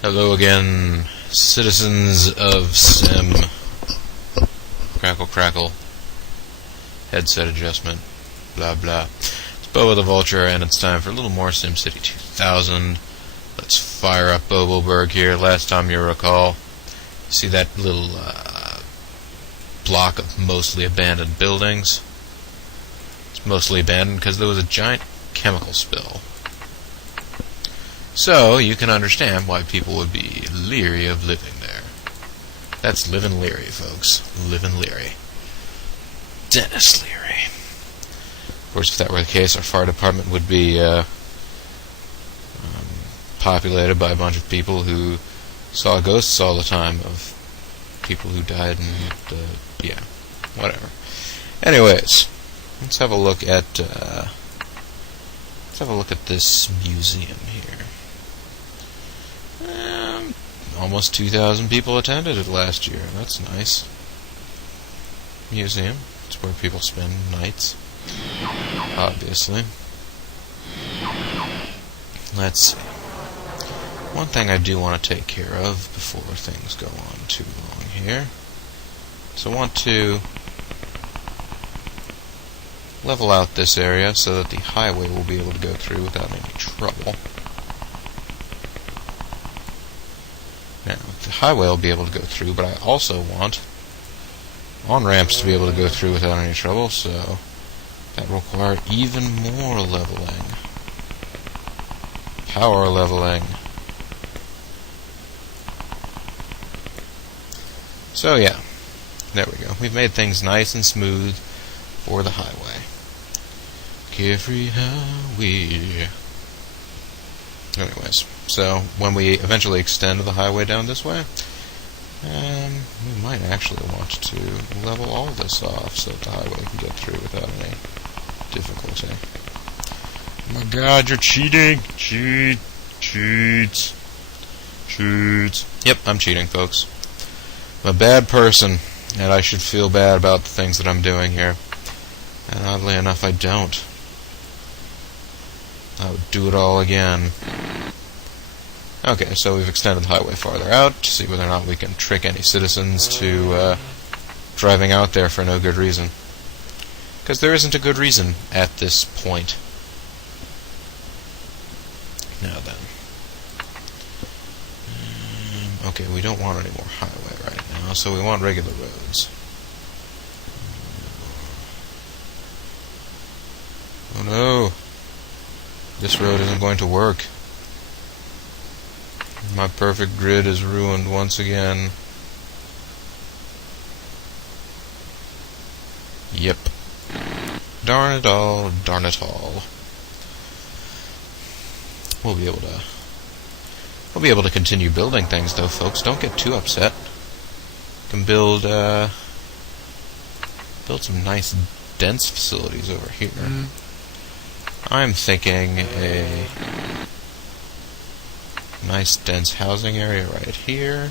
Hello again, citizens of Sim. Crackle, crackle. Headset adjustment. Blah, blah. It's Bobo the Vulture, and it's time for a little more SimCity 2000. Let's fire up Boboberg here. Last time you recall, you see that little block of mostly abandoned buildings? It's mostly abandoned because there was a giant chemical spill. So, you can understand why people would be leery of living there. That's living leery, folks. Living leery. Dennis Leary. Of course, if that were the case, our fire department would be populated by a bunch of people who saw ghosts all the time of people who died and, yeah, whatever. Anyways, let's have a look at this museum here. Almost 2,000 people attended it last year. That's nice. Museum. It's where people spend nights. Obviously. Let's see. One thing I do want to take care of before things go on too long here. So I want to level out this area so that the highway will be able to go through without any trouble. Now, the highway will be able to go through, but I also want on-ramps to be able to go through without any trouble, so that will require even more leveling. Power leveling. So yeah, there we go. We've made things nice and smooth for the highway. Carefree highway. Anyways, so when we eventually extend the highway down this way, we might actually want to level all this off so that the highway can get through without any difficulty. Oh my god, you're cheating! Cheats. Yep, I'm cheating, folks. I'm a bad person, and I should feel bad about the things that I'm doing here. And oddly enough, I don't. I would do it all again. Okay, so we've extended the highway farther out to see whether or not we can trick any citizens to driving out there for no good reason. Because there isn't a good reason at this point. Now then. Okay, we don't want any more highway right now, so we want regular roads. Oh no! This road isn't going to work. My perfect grid is ruined once again. Yep. Darn it all, darn it all. We'll be able to continue building things though, folks. Don't get too upset. We can build some nice dense facilities over here. I'm thinking a nice dense housing area right here.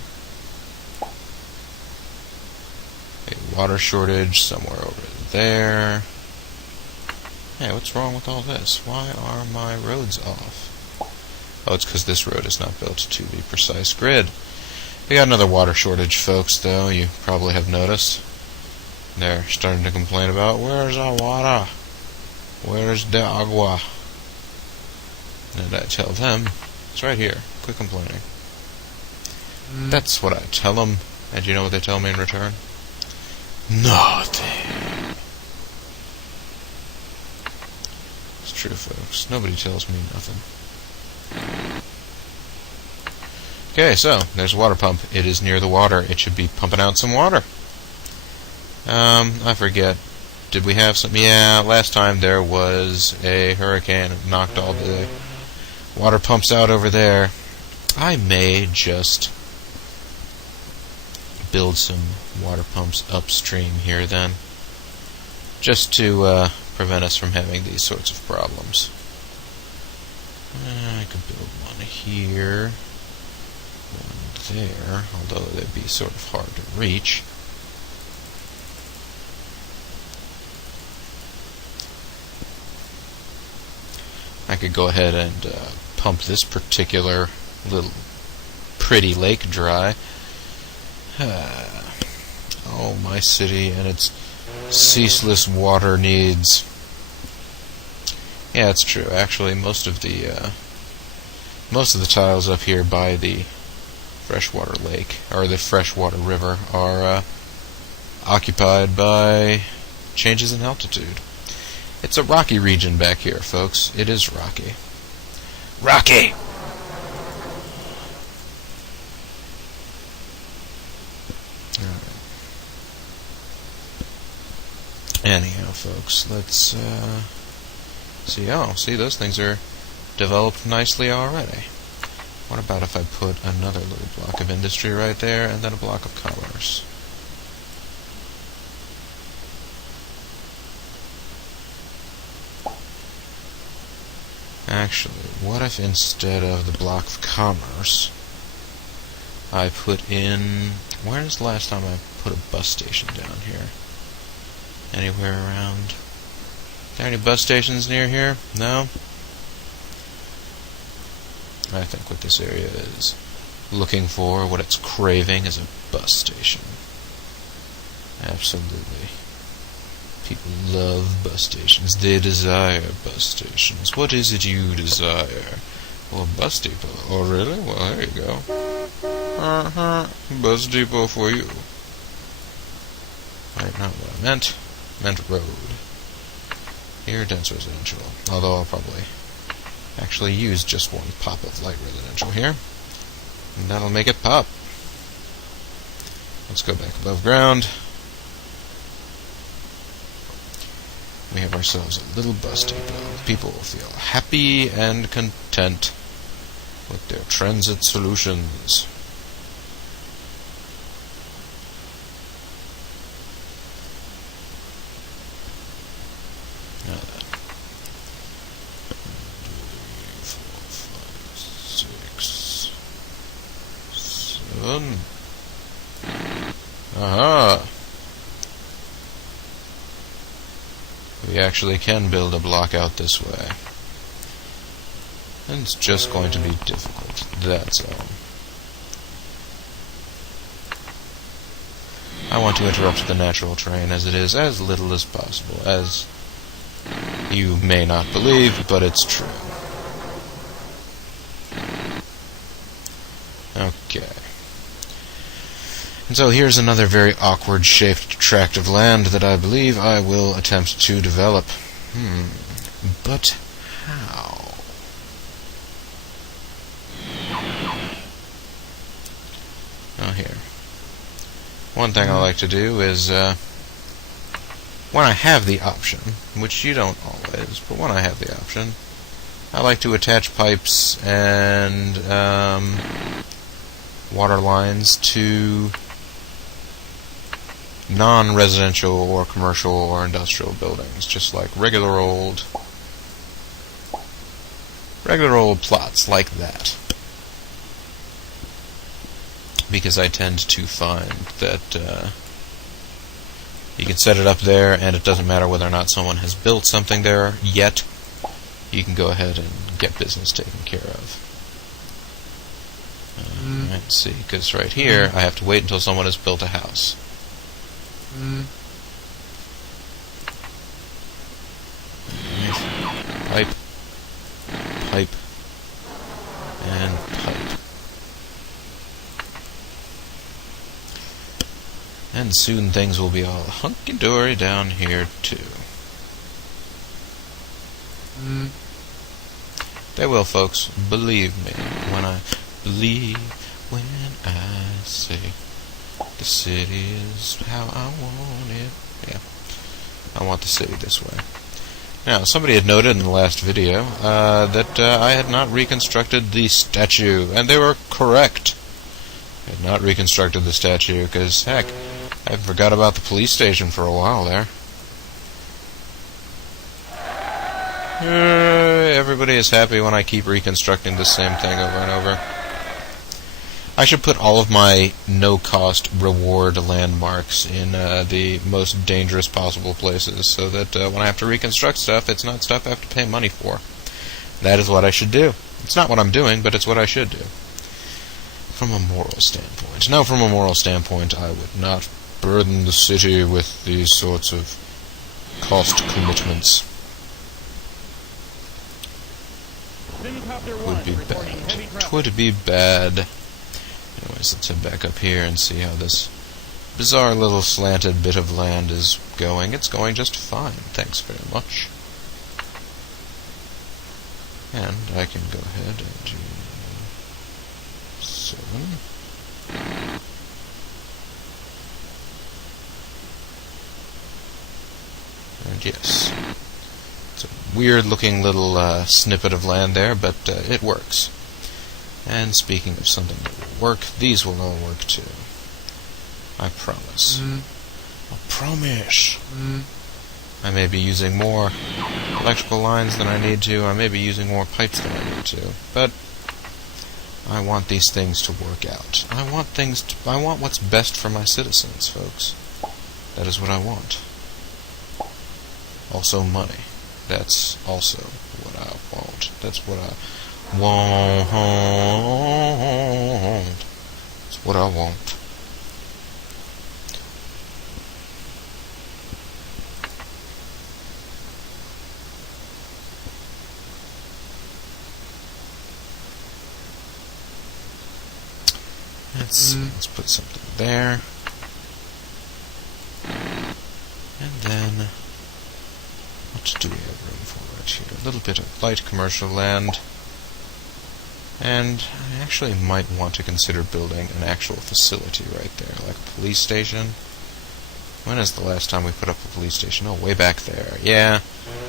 A water shortage somewhere over there. Hey, what's wrong with all this? Why are my roads off? Oh, it's because this road is not built to the precise grid. We got another water shortage, folks, though. You probably have noticed. They're starting to complain about, where's our water? Where's the agua? And I tell them, it's right here. Quit complaining. That's what I tell them. And you know what they tell me in return? Nothing. It's true, folks. Nobody tells me nothing. Okay, so there's a water pump. It is near the water. It should be pumping out some water. I forget. Did we have some? Yeah, last time there was a hurricane. It knocked all the water pumps out over there. I may just build some water pumps upstream here then, just to prevent us from having these sorts of problems. I could build one here, one there, although they'd be sort of hard to reach. I could go ahead and pump this particular little pretty lake dry. Oh, my city and its ceaseless water needs. Yeah, it's true. Actually, most of the tiles up here by the freshwater lake, or the freshwater river, are occupied by changes in altitude. It's a rocky region back here, folks. It is rocky. Rocky! Anyhow, folks, let's see. Oh, see, those things are developed nicely already. What about if I put another little block of industry right there, and then a block of commerce? Actually, what if instead of the block of commerce, I put in... Where's the last time I put a bus station down here? Anywhere around? Are there any bus stations near here? No? I think what this area is looking for, what it's craving, is a bus station. Absolutely. People love bus stations. They desire bus stations. What is it you desire? Well, a bus depot. Oh, really? Well, there you go. Bus depot for you. Right, not what I meant. Meant road. Here, dense residential. Although I'll probably actually use just one pop of light residential here. And that'll make it pop. Let's go back above ground. We have ourselves a little bus depot. People will feel happy and content with their transit solutions. Now then. 1, 2, 3, 4, 5, 6, 7. Aha! We actually can build a block out this way. And it's just going to be difficult, that's all. I want to interrupt the natural terrain as it is as little as possible, as you may not believe, but it's true. Okay. And so here's another very awkward shaped tract of land that I believe I will attempt to develop. But how? Oh, here. One thing I like to do is, when I have the option, which you don't always, but when I have the option, I like to attach pipes and water lines to non-residential or commercial or industrial buildings, just like regular old plots like that. Because I tend to find that you can set it up there and it doesn't matter whether or not someone has built something there yet. You can go ahead and get business taken care of. Let's see, because right here I have to wait until someone has built a house. Pipe, pipe, and pipe. And soon things will be all hunky-dory down here too. They will, folks. Believe me when I say the city is how I want it. Yeah, I want the city this way. Now, somebody had noted in the last video that I had not reconstructed the statue, and they were correct. I had not reconstructed the statue because, heck, I forgot about the police station for a while there. Everybody is happy when I keep reconstructing the same thing over and over. I should put all of my no-cost reward landmarks in the most dangerous possible places so that when I have to reconstruct stuff, it's not stuff I have to pay money for. That is what I should do. It's not what I'm doing, but it's what I should do. from a moral standpoint. Now, from a moral standpoint, I would not burden the city with these sorts of cost commitments. Would be bad. Twould be bad. Anyways, let's head back up here and see how this bizarre little slanted bit of land is going. It's going just fine. Thanks very much. And I can go ahead and do 7. And yes. It's a weird looking little snippet of land there, but it works. And speaking of something that will work, these will all work too. I promise. I promise. I may be using more electrical lines than I need to. I may be using more pipes than I need to. But I want these things to work out. I want what's best for my citizens, folks. That is what I want. Also money. That's also what I want. That's what I want. That's what I want. Let's put something there. And then, what do we have room for right here? A little bit of light commercial land. And I actually might want to consider building an actual facility right there, like a police station. When is the last time we put up a police station? Oh, way back there. Yeah,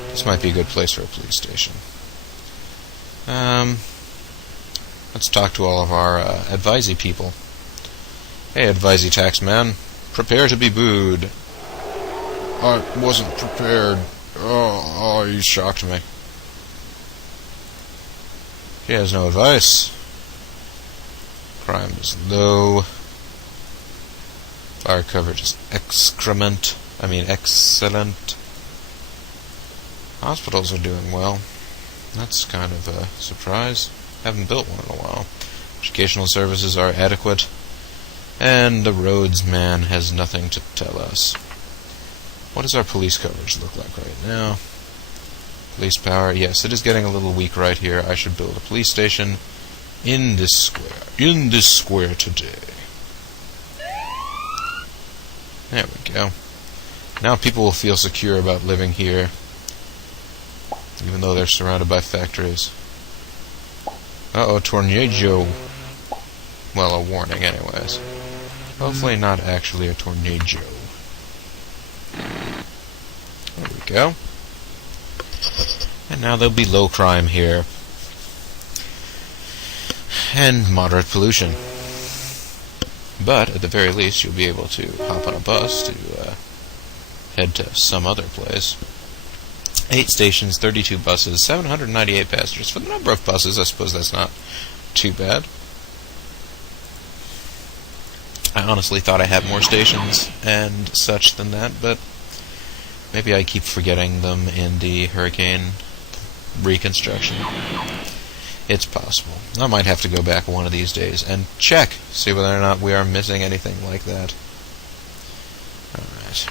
this might be a good place for a police station. Let's talk to all of our advisee people. Hey, advisee taxman, prepare to be booed. I wasn't prepared. Oh, you shocked me. He has no advice. Crime is low. Fire coverage is excellent. Hospitals are doing well. That's kind of a surprise. Haven't built one in a while. Educational services are adequate. And the roads man has nothing to tell us. What does our police coverage look like right now? Police power, yes, it is getting a little weak right here. I should build a police station in this square. In this square today. There we go. Now people will feel secure about living here, even though they're surrounded by factories. Uh-oh, tornado. Well, a warning anyways. Hopefully not actually a tornado. There we go. And now there'll be low crime here. And moderate pollution. But, at the very least, you'll be able to hop on a bus to head to some other place. 8 stations, 32 buses, 798 passengers. For the number of buses, I suppose that's not too bad. I honestly thought I had more stations and such than that, but maybe I keep forgetting them in the hurricane reconstruction. It's possible. I might have to go back one of these days and check, see whether or not we are missing anything like that. Alright.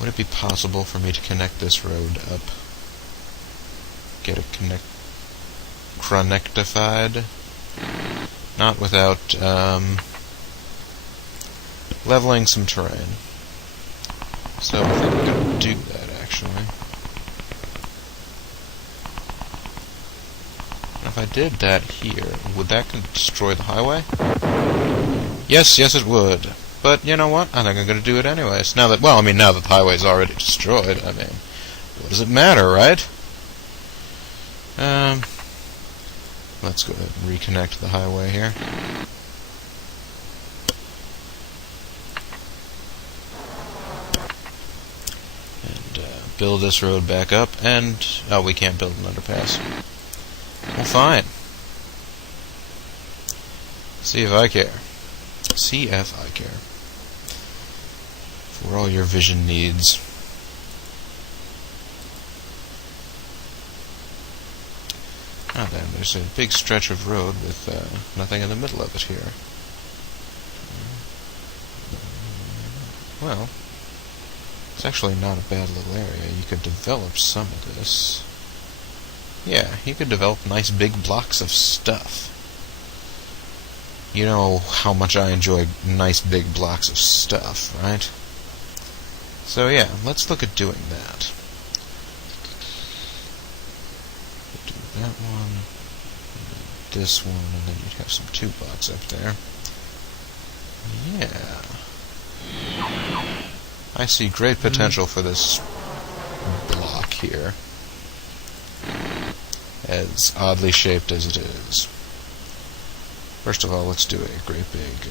Would it be possible for me to connect this road up? Get it connectified? Not without leveling some terrain. So I think I'm going to do that, actually. And if I did that here, would that destroy the highway? Yes, it would. But you know what? I think I'm going to do it anyways. Now that the highway's already destroyed, what does it matter, right? Let's go ahead and reconnect the highway here. And build this road back up, and we can't build an underpass. Well, fine. See if I care. See if I care. For all your vision needs. Ah, then there's a big stretch of road with nothing in the middle of it here. Well, it's actually not a bad little area. You could develop some of this. Yeah, you could develop nice big blocks of stuff. You know how much I enjoy nice big blocks of stuff, right? So yeah, let's look at doing that. Do that one, this one, and then you'd have some 2 blocks up there. Yeah. I see great potential for this block here, as oddly shaped as it is. First of all, let's do a great big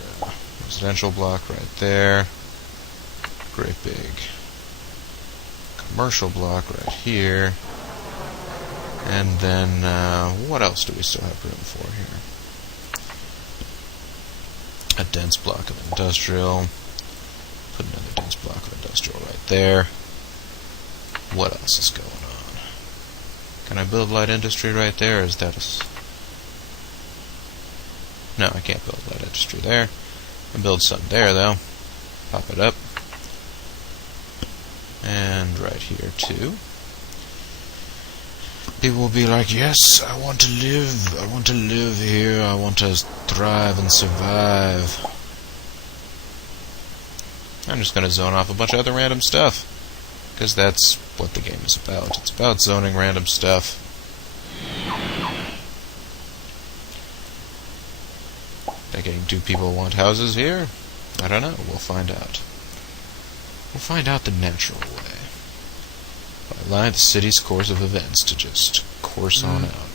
residential block right there. Great big commercial block right here. And then, what else do we still have room for here? A dense block of industrial. Put another dense block of industrial right there. What else is going on? Can I build light industry right there, or is that No, I can't build light industry there. I can build some there, though. Pop it up. And right here, too. People will be like, yes, I want to live here, I want to thrive and survive. I'm just going to zone off a bunch of other random stuff, because that's what the game is about. It's about zoning random stuff. Thinking, do people want houses here? I don't know, we'll find out. We'll find out the natural way. By allowing the city's course of events to just course on out.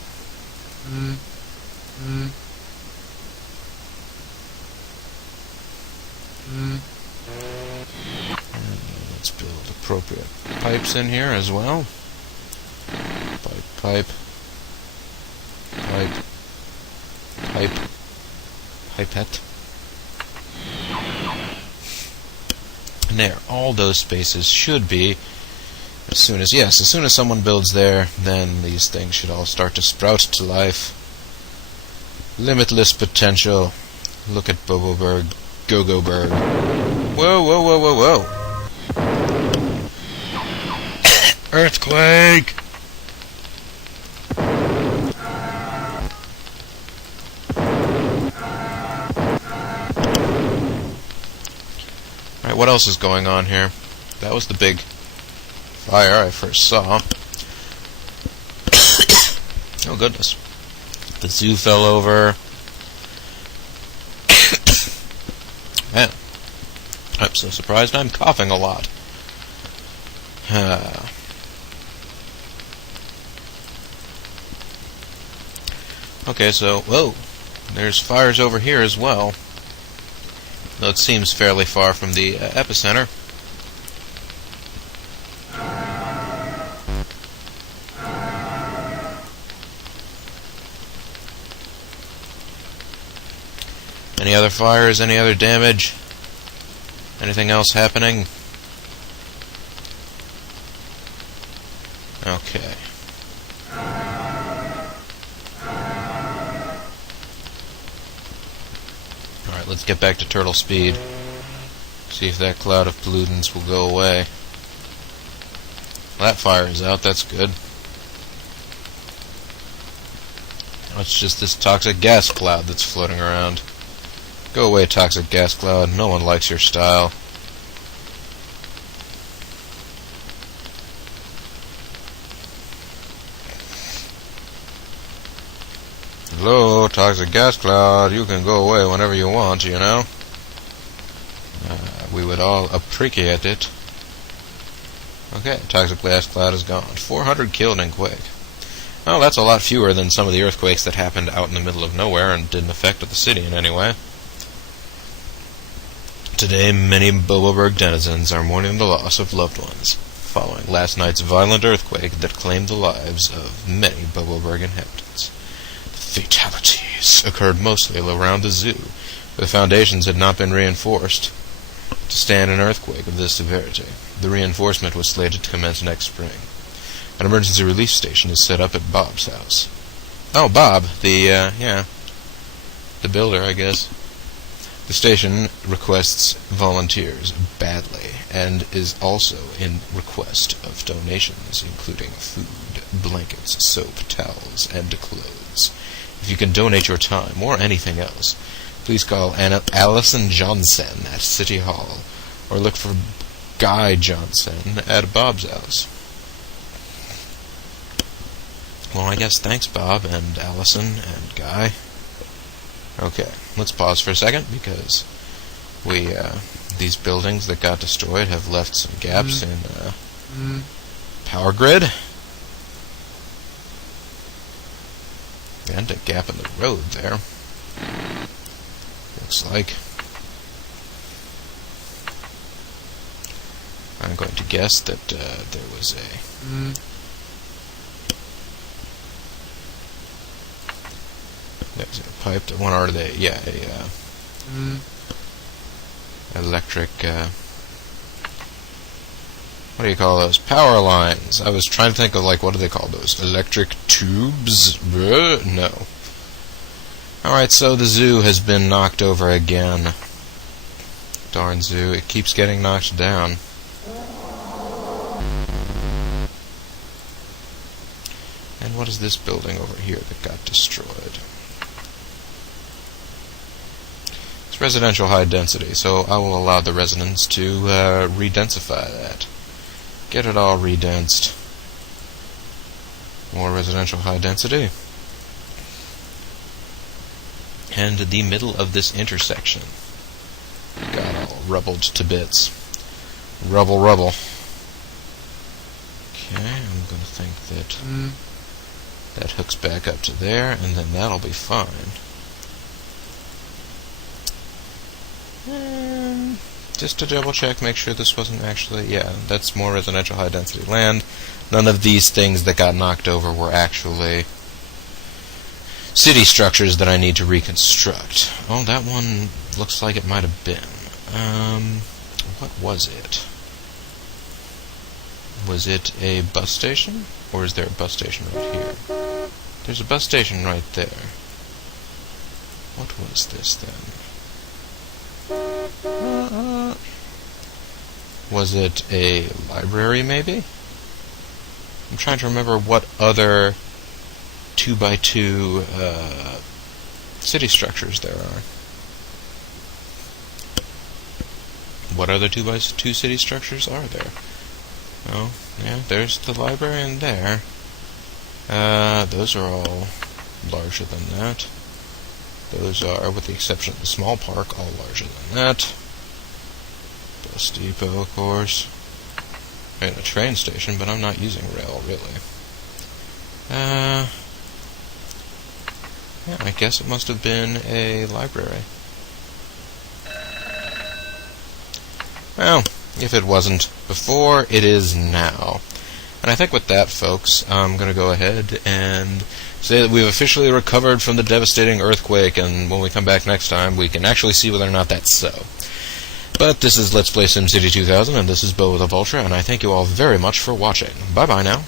Let's build appropriate pipes in here as well. Pipette. And there, all those spaces should be, as soon as someone builds there, then these things should all start to sprout to life. Limitless potential. Look at Boboberg, Gogoberg. Whoa, whoa, whoa, whoa, whoa. Earthquake! Alright, what else is going on here? That was the big fire I first saw. Oh goodness. The zoo fell over. Man, I'm so surprised I'm coughing a lot. Okay, so, whoa, there's fires over here as well. Though it seems fairly far from the epicenter. Any other fires? Any other damage? Anything else happening? Okay. Alright, let's get back to turtle speed. See if that cloud of pollutants will go away. Well, that fire is out, that's good. Now it's just this toxic gas cloud that's floating around. Go away, toxic gas cloud. No one likes your style. Hello, toxic gas cloud. You can go away whenever you want, you know. We would all appreciate it. Okay, toxic gas cloud is gone. 400 killed in quake. Well, that's a lot fewer than some of the earthquakes that happened out in the middle of nowhere and didn't affect the city in any way. Today, many Boboberg denizens are mourning the loss of loved ones, following last night's violent earthquake that claimed the lives of many Boboberg inhabitants. The fatalities occurred mostly around the zoo, where the foundations had not been reinforced to stand an earthquake of this severity. The reinforcement was slated to commence next spring. An emergency relief station is set up at Bob's house. Oh, Bob, the builder, I guess. The station requests volunteers badly, and is also in request of donations, including food, blankets, soap, towels, and clothes. If you can donate your time, or anything else, please call Allison Johnson at City Hall, or look for Guy Johnson at Bob's house. Well, I guess thanks, Bob, and Allison, and Guy. Okay, let's pause for a second, because these buildings that got destroyed have left some gaps in power grid. And a gap in the road there. Looks like. I'm going to guess that there was there's a pipe. What are they? Yeah, electric. What do you call those? Power lines. I was trying to think of, like, what do they call those? Electric tubes? No. Alright, so the zoo has been knocked over again. Darn zoo. It keeps getting knocked down. And what is this building over here that got destroyed? It's residential high density, so I will allow the residents to redensify that. Get it all redensed. More residential high density. And the middle of this intersection got all rubbled to bits. Rubble. Okay, I'm going to think that that hooks back up to there, and then that'll be fine. Just to double check, make sure this wasn't actually, yeah, that's more residential high density land. None of these things that got knocked over were actually city structures that I need to reconstruct. Oh, that one looks like it might have been. What was it? Was it a bus station? Or is there a bus station right here? There's a bus station right there. What was this then? Was it a library, maybe? I'm trying to remember what other 2x2 city structures there are. What other 2x2 city structures are there? Oh, yeah, there's the library in there. Those are all larger than that. Those are, with the exception of the small park, all larger than that. Bus depot, of course. And a train station, but I'm not using rail, really. Yeah, I guess it must have been a library. Well, if it wasn't before, it is now. And I think with that, folks, I'm going to go ahead and say that we've officially recovered from the devastating earthquake, and when we come back next time, we can actually see whether or not that's so. But this is Let's Play SimCity 2000, and this is Bo with a Vulture, and I thank you all very much for watching. Bye-bye now.